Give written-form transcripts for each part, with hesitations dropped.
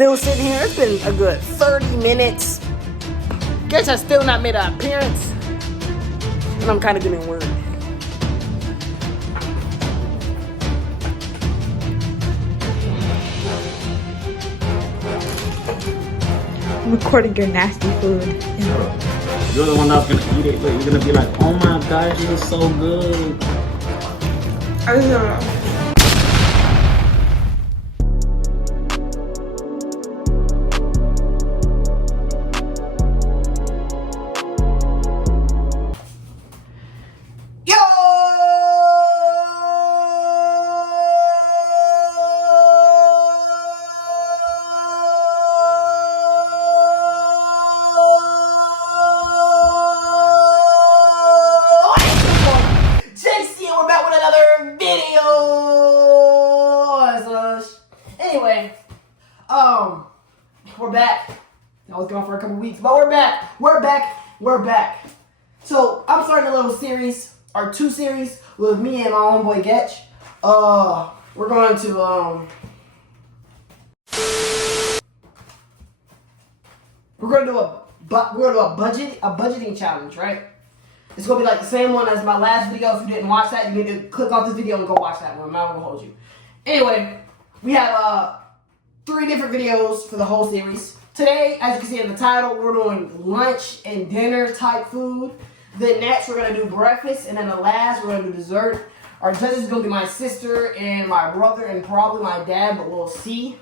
Still sitting here. It's been a good 30 minutes. Guess I still not made an appearance. And I'm kind of getting worried. I'm recording your nasty food. You're the one that's gonna eat it, but you're gonna be like, oh my gosh, it is so good. I don't know. Anyway, we're back. I was gone for a couple weeks, but we're back. We're back. So I'm starting a little series, or two series, with me and my homeboy Getch. We're going to do a budgeting challenge, right? It's gonna be like the same one as my last video. If you didn't watch that, you need to click off this video and go watch that one. I'm not gonna hold you. Anyway, we have 3 different videos for the whole series. Today, as you can see in the title, we're doing lunch and dinner type food. Then next, we're gonna do breakfast, and then the last, we're gonna do dessert. Our judges is gonna be my sister and my brother, and probably my dad, but we'll see.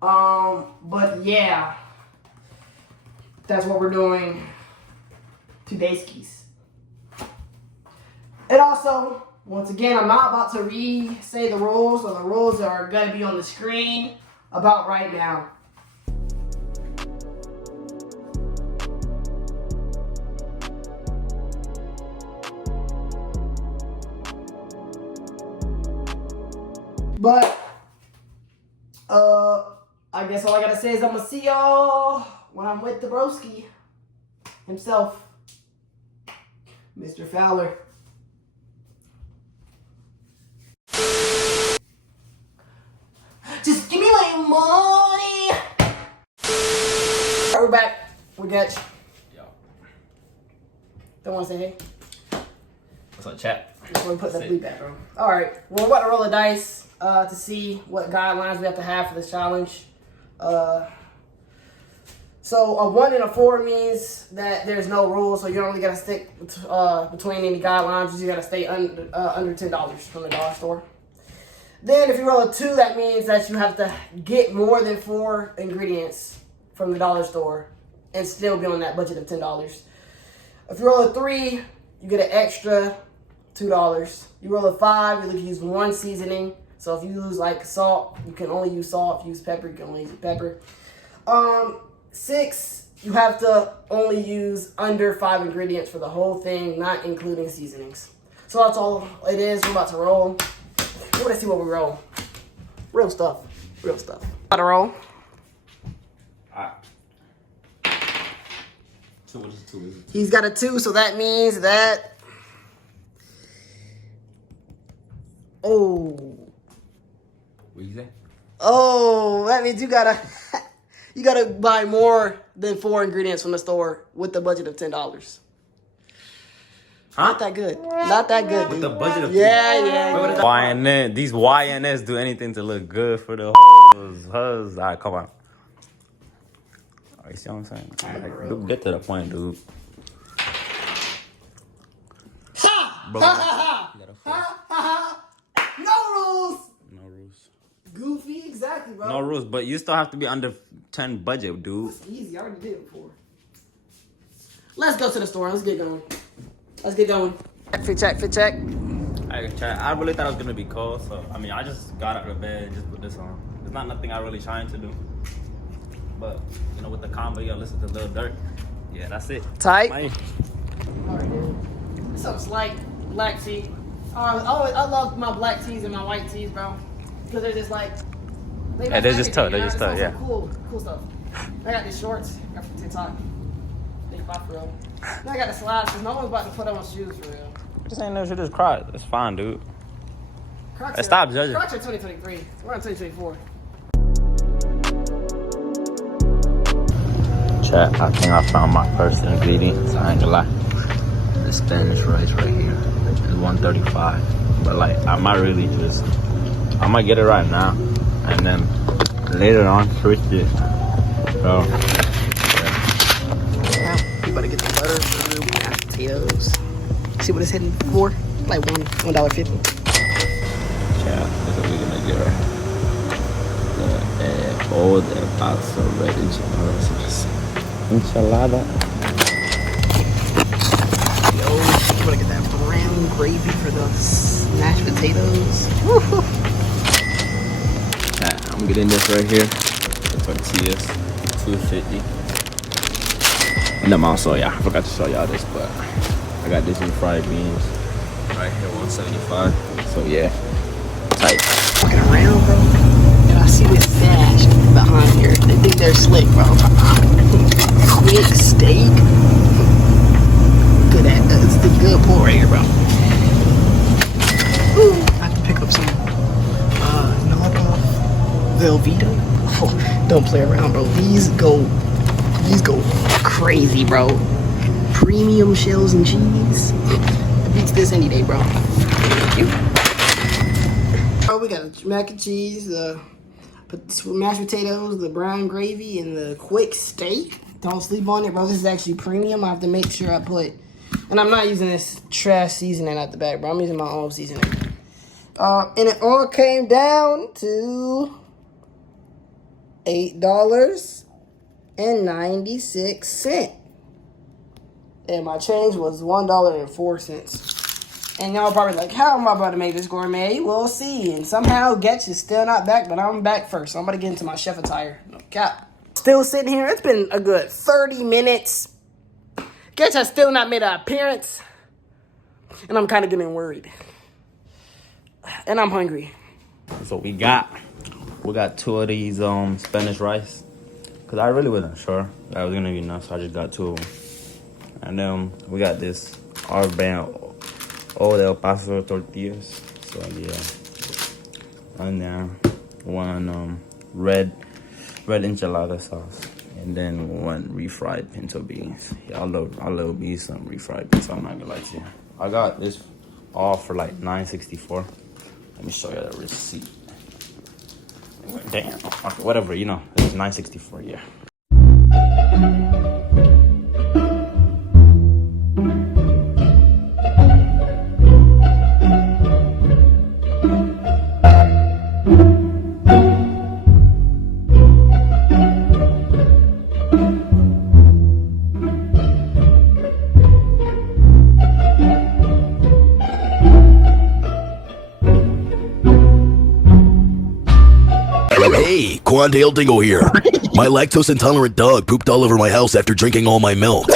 But yeah, that's what we're doing today's keys. And also, once again, I'm not about to re-say the rules, so the rules are going to be on the screen about right now. But, I guess all I got to say is I'm going to see y'all when I'm with the broski himself, Mr. Fowler. Just give me my money. Alright, we're back. We got you. Yo. Don't want to say hey? What's up, chat? Before we put that bleep back on. Alright, well, we're about to roll the dice to see what guidelines we have to have for this challenge. So a 1 and a 4 means that there's no rules, so you only got to stick between any guidelines. You got to stay under $10 from the dollar store. Then if you roll a 2, that means that you have to get more than 4 ingredients from the dollar store and still be on that budget of $10. If you roll a 3, you get an extra $2. You roll a 5, you can use 1 seasoning. So if you use like salt, you can only use salt. If you use pepper, you can only use pepper. 6, you have to only use under 5 ingredients for the whole thing, not including seasonings. So that's all it is. We're about to roll. We want to see what we roll. Real stuff. About to roll. Alright. 2, what is 2? Is it 2? He's got a 2, so that means that. Oh. What you say? Oh, that means you gotta buy more than 4 ingredients from the store with the budget of $10. Huh? Not that good. Not that good. With the budget of Yeah. YNN, these YNS do anything to look good for the hoes. Alright, come on. Alright, see what I'm saying? Like, dude, get to the point, dude. Ha! Bro, Ha! you gotta Ha! No rules. No rules. Goofy, exactly, bro. No rules, but you still have to be under 10 budget, dude. It's easy. I already did it before. Let's go to the store. Let's get going. Fit check. I really thought it was gonna be cold, so I mean, I just got out of bed and just put this on. It's not nothing I really trying to do, but you know, with the combo, you gotta listen to Lil Durk. Yeah, that's it. Tight. Man. Alright, dude. Something like black tea. I love my black teas and my white teas, bro, because they're just like. Yeah, they're just tough. Yeah. Cool stuff. I got these shorts. I got from TikTok. They pop for real. Then I got the slides because no one's about to put on shoes for real. Just ain't no shit. Just Crocs. It's fine, dude. Crocs Stop judging. Crocs are 2023. We're on 2024. Chat, I think I found my first ingredients. I ain't gonna lie. The Spanish rice right here is $135. But like, I might get it right now and then later on switch it. So yeah. You better get the butter for the mashed potatoes. See what it's hitting for? Like $1.50. yeah, that's what we're gonna get right. The old El Paso red enchilada. Yo, you better get that brown gravy for the mashed potatoes. Woo-hoo. I'm getting this right here. The tortillas, $2.50. And I'm also, I forgot to show y'all this, but I got this in fried beans right here, $175. So yeah, tight. Walking around, bro, and I see this sash behind here. They think they're slick, bro. Quick steak. Good at it's the good pull right here, bro. Ooh, I can pick up some knockoff Velveeta. Oh, don't play around, bro. These go crazy, bro. Premium shells and cheese. It beats this any day, bro. Thank you. Oh, we got mac and cheese, the mashed potatoes, the brown gravy, and the quick steak. Don't sleep on it, bro. This is actually premium. I have to make sure I put, and I'm not using this trash seasoning at the back, bro. I'm using my own seasoning. And it all came down to $8.96. And my change was $1.04. And y'all probably like, how am I about to make this gourmet? We'll see. And somehow Getch is still not back, but I'm back first. So I'm about to get into my chef attire. No cap. Still sitting here. It's been a good 30 minutes. Getch has still not made an appearance. And I'm kind of getting worried. And I'm hungry. So we got two of these Spanish rice. Cause I really wasn't sure that was gonna be enough, so I just got two of them. And then we got this our brand Old El Paso tortillas. So yeah. And then one red enchilada sauce. And then one refried pinto beans. Yeah, I love me some refried beans, so I'm not gonna lie to you. I got this all for like $9.64. Let me show you the receipt. Damn. Okay, whatever, it's $9.64, yeah. Hey, Quandale Dingle here. My lactose intolerant dog pooped all over my house after drinking all my milk.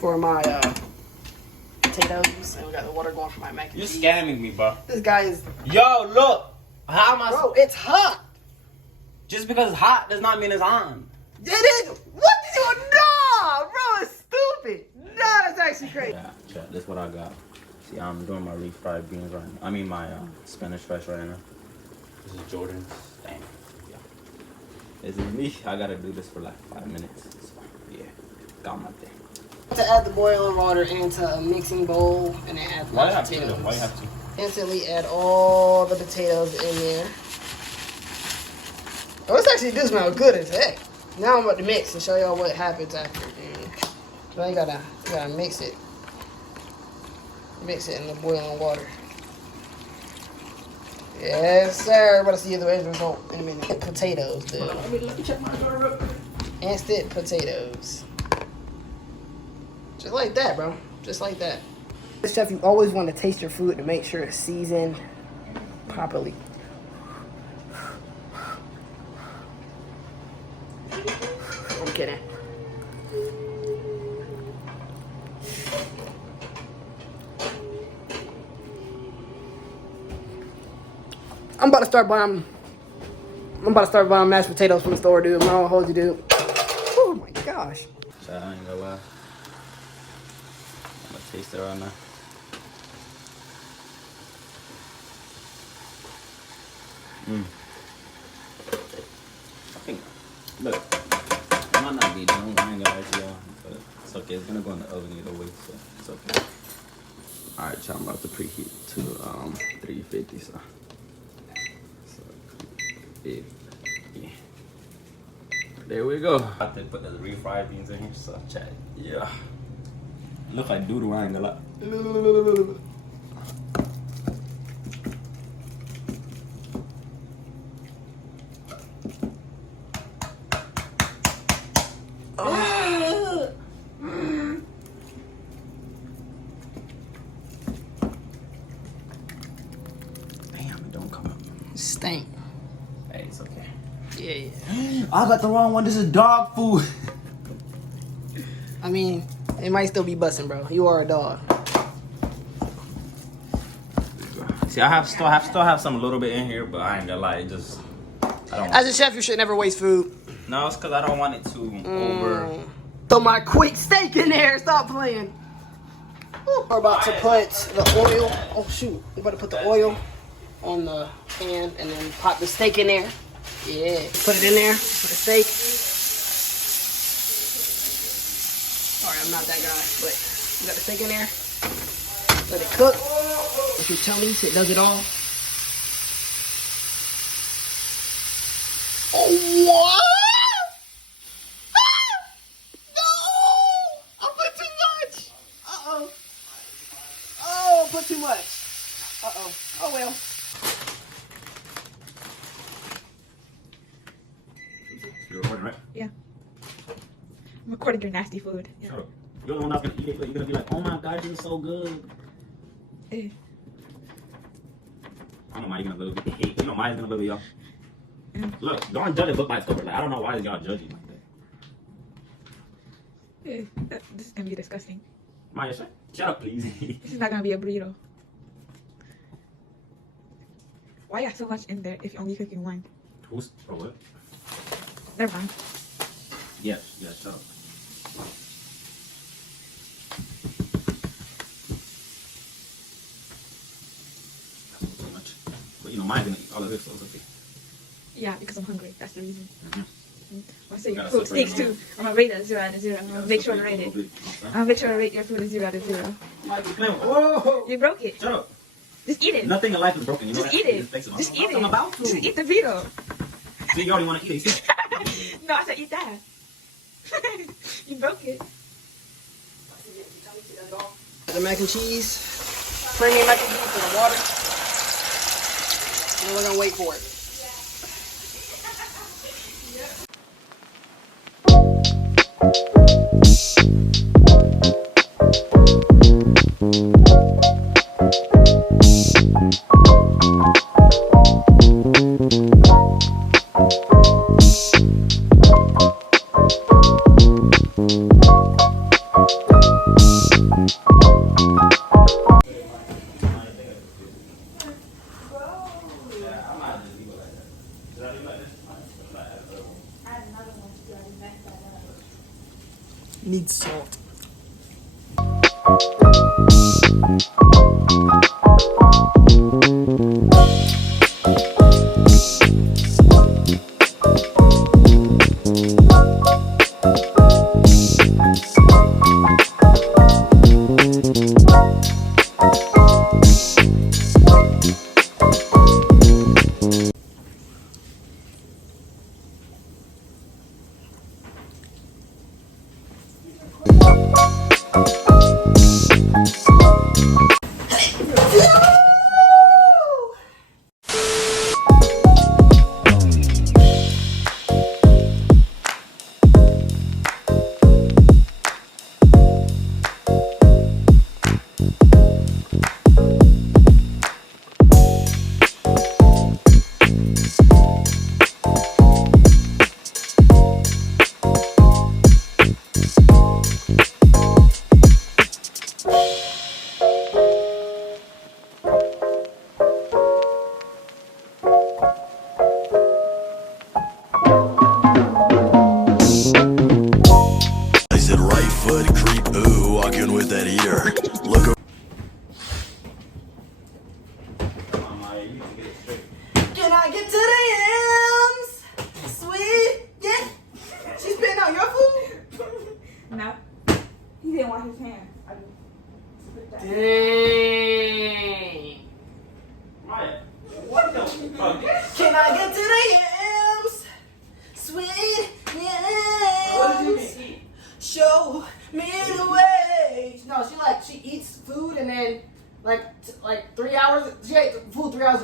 For my potatoes, and we got the water going for my mac and You cheese. scamming me, bro. This guy is, Yo, look. How am I? bro, it's hot. Just because it's hot does not mean it's on. It is. What did you? No, bro, it's stupid. No, that's actually crazy. Yeah, chat, that's what I got. See, I'm doing my refried beans right now. I mean my Spanish rice right now. This is Jordan's. Damn. Yeah. This is me. I gotta do this for like 5 minutes. So, yeah. Got my thing. To add the boiling water into a mixing bowl and then add the Why you have potatoes. to? Why you have to? Instantly add all the potatoes in there. Oh, this actually does smell good as heck. Now I'm about to mix and show y'all what happens after. So you gotta mix it. Mix it in the boiling water. Yes, sir. What I see the end result in a minute. Potatoes, dude. Let me check my jar real quick. Instant potatoes. Just like that, bro. Just like that. Chef, you always want to taste your food to make sure it's seasoned properly. I'm kidding. I'm about to start buying mashed potatoes from the store, dude. I'm not gonna hold you, dude. Oh my gosh. So I ain't gonna lie. I'm gonna taste it right now. I think, look, it might not be done. I ain't gonna lie to y'all, but it's okay. It's gonna go in the oven either way, so it's okay. All right, y'all. I'm about to preheat to 350. So yeah. There we go. I have to put the refried beans in here, so chat. Yeah. Look like doodle, I ain't gonna lie. Damn, it don't come up. Stink. Hey, it's okay. Yeah. I got the wrong one. This is dog food. I mean, it might still be busting, bro. You are a dog. See, I still have some a little bit in here, but I ain't gonna lie. It just I don't. As a chef, you should never waste food. No, it's because I don't want it to over. Throw my quick steak in there. Stop playing. Woo. We're about to put the oil. Oh shoot! We're about to put the oil on the pan and then pop the steak in there. Yeah. Put it in there. Put the steak. Sorry, I'm not that guy, but you got the steak in there. Let it cook. If you tell me it does it all. Oh, what? No! I put too much. Uh-oh. Oh, I put too much. Uh-oh. Oh, well. You're recording, right? Yeah. I'm recording your nasty food. Yeah. Shut up. You're the one that's gonna eat it, but you're gonna be like, oh my god, this is so good. Eh. I don't know why you're gonna little bit hate. You know Maya's gonna little y'all. Look, don't judge a book by its cover. Like, I don't know why y'all judging like that. Eh. This is gonna be disgusting. Maya, shut up, please. This is not gonna be a burrito. Why you got so much in there if you're only cooking one? Who's or what? Never mind. Yes, shut up. That's too much. But you know, Maya's gonna eat all of this, so it's okay. Yeah, because I'm hungry. That's the reason. I say your Gotta food separate steaks them. too. I'm gonna rate it 0 out of 0. I'm gonna make sure to rate it. I'm gonna make sure to rate your food 0 out of 0. Whoa! You broke it. Shut up. Just eat it. Nothing in life is broken. You know Just that? eat it. Just Just eat it. I'm about to. Just eat the burrito. See, you already want to eat it. No, I said eat that. You broke it. The mac and cheese. Premium mac and cheese for the water. And we're gonna wait for it. Needs salt.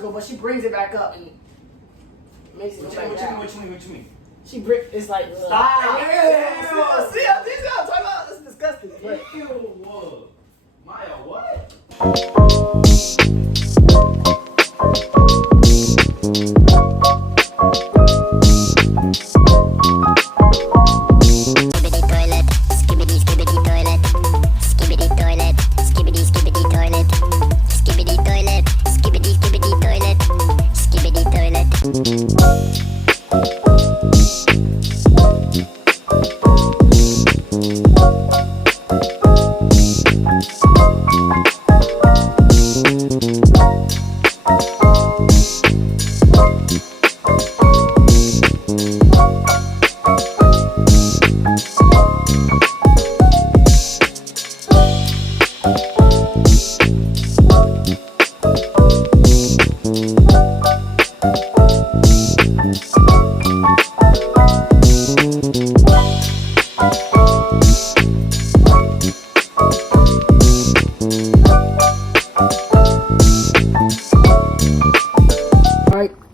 vertical, but she brings it back up and makes it go back down. What you mean? She it's like Stop. See what I'm talking about? That's disgusting. But Ew, whoa. Maya, what?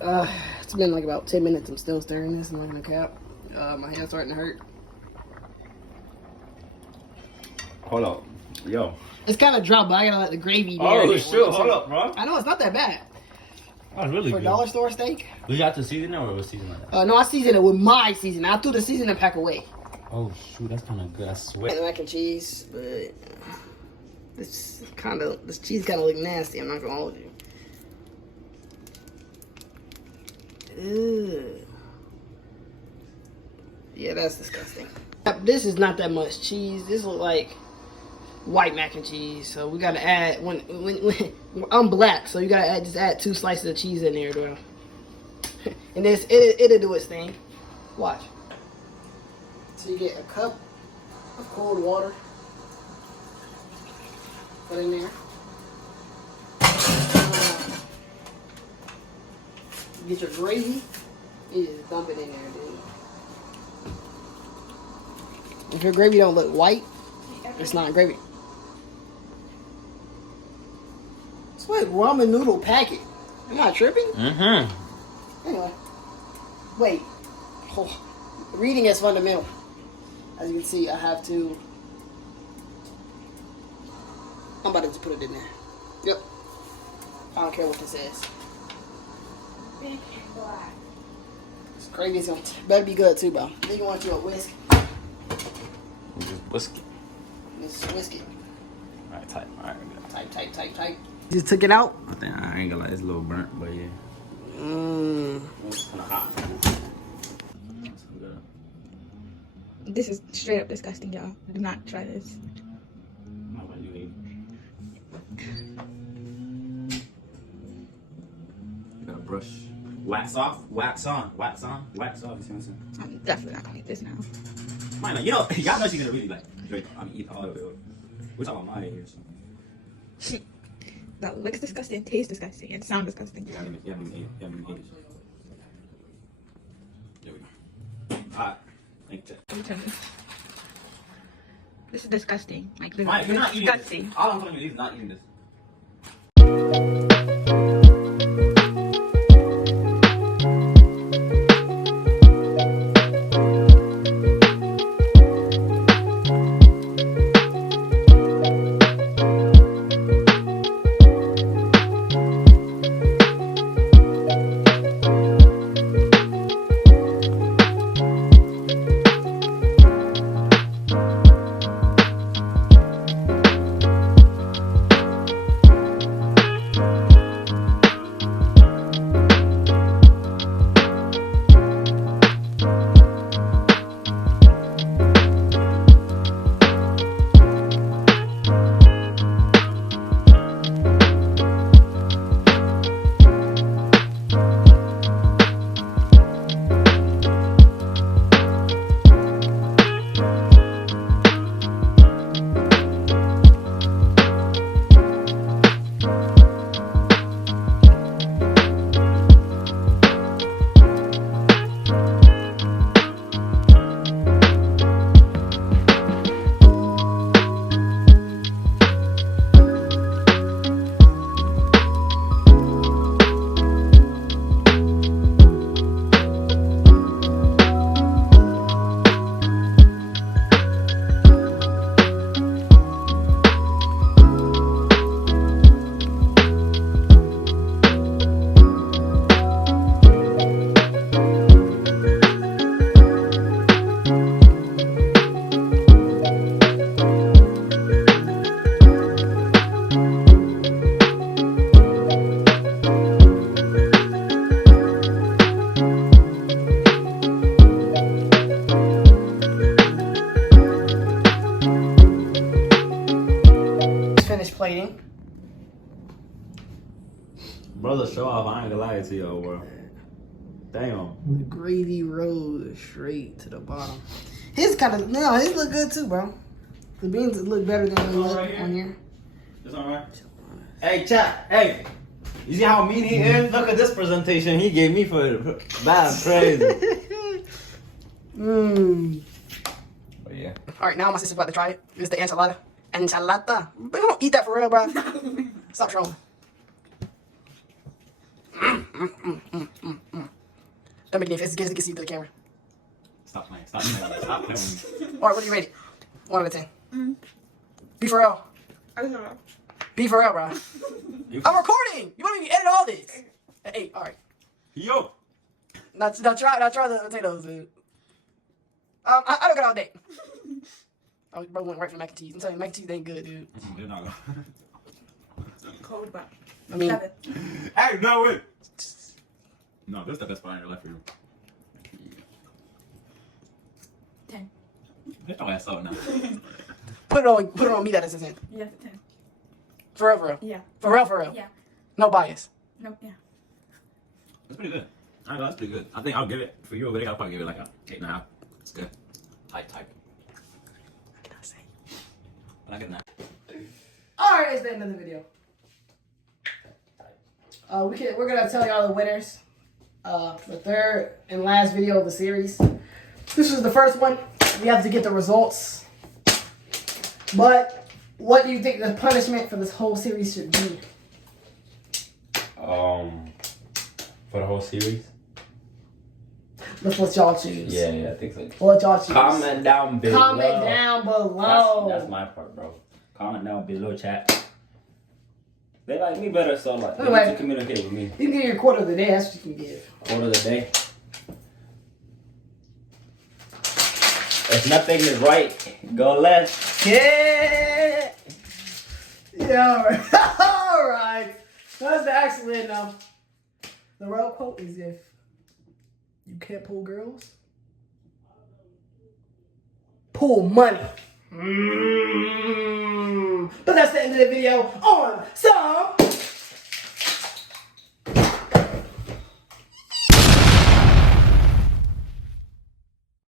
alright, it's been like about 10 minutes. I'm still stirring this. I'm not gonna cap. My hand's starting to hurt. Hold up. Yo. It's kind of dry, but I gotta let the gravy. Oh, sure. Hold up, bro. I know it's not that bad That's really for good. dollar store steak. Did you have to season it or was season like that? No, I seasoned it with my seasoning. I threw the seasoning pack away. Oh, shoot. That's kind of good. I swear. Mac and cheese, but this cheese kind of look nasty. I'm not gonna hold you. Ew. Yeah, that's disgusting. This is not that much cheese. This look like white mac and cheese. So we gotta add when I'm black, so you gotta just add 2 slices of cheese in there, though. And this it'll do its thing. Watch. So you get a cup of cold water. Put in there. You get your gravy. You just dump it in there, dude. If your gravy don't look white, it's not gravy. It's like ramen noodle packet. Am I tripping? Mm-hmm. Anyway. Wait. Oh. Reading is fundamental. As you can see, I have to... I'm about to just put it in there. Yep. I don't care what this says. Big and black. It's crazy. It's gonna better be good too, bro. Then you want you a whisk. Just whisk it. Just whisk it. Alright, tight. Alright, good. Tight. Just took it out. I think I ain't gonna lie, it's a little burnt, but yeah. It's kind of hot. This is straight up disgusting, y'all. Do not try this. You gotta brush. Wax off, wax on, wax on, wax off. You see what I'm saying? I'm definitely not gonna eat this now. Mine, you know, y'all know she's gonna really like drink. I mean, eat all of it. We're talking about my here. So. That looks disgusting, tastes disgusting, and sounds disgusting. You haven't eaten it. There we go. Alright. Thank you. Let me turn this. This is disgusting. Like, Mike, you're not eating disgusting. this. All I'm telling you is not eating this. Brother, show off. I ain't gonna lie to you, bro. Damn. The gravy roll straight to the bottom. His kind of his look good too, bro. The beans look better than they look on here. This all right? Hey, chat. Hey, you see how mean he is? Look at this presentation he gave me for bad crazy. But yeah. All right, now my sister's about to try it. It's the enchilada. Enchilada. But you don't eat that for real, bro. Stop trolling. Don't make any faces. Get see through the camera. Stop playing. Stop playing. Stop playing. All right, what do you rate it? 1 out of 10. Be for real. Be for real, bro. I'm recording. You want me to edit all this? 8. All right. Yo. Now try the potatoes, dude. I don't got all day. Oh, bro went right for the mac and cheese. I'm telling you, mac and cheese ain't good, dude. They're not gonna. Cold, but I mean, 7. Hey, no way. No, this is the best part in your life for you. 10. Get your ass out now. put it on me that is a 10. Yeah, 10. For real, for real. Yeah. For real. Yeah. No bias. No, yeah. That's pretty good. I know that's pretty good. I think I'll give it for you over there. I'll probably give it like a 8.5. It's good. Type. I cannot say. But I get that. Alright, it's the end of the video. We're gonna tell y'all the winners. The third and last video of the series. This was the first one. We have to get the results. But what do you think the punishment for this whole series should be? For the whole series? That's what y'all choose. Yeah, I think so. What y'all choose? Comment down below. Comment down below. That's my part, bro. Comment down below, chat. They like me better, so like they Anyway. need to communicate with me. You can give your quarter of the day. That's what you can give. Quarter of the day. If nothing is right, go left. Yeah. All right. That's the actual end now. The real quote is if you can't pull girls, pull money. But that's the end of the video on some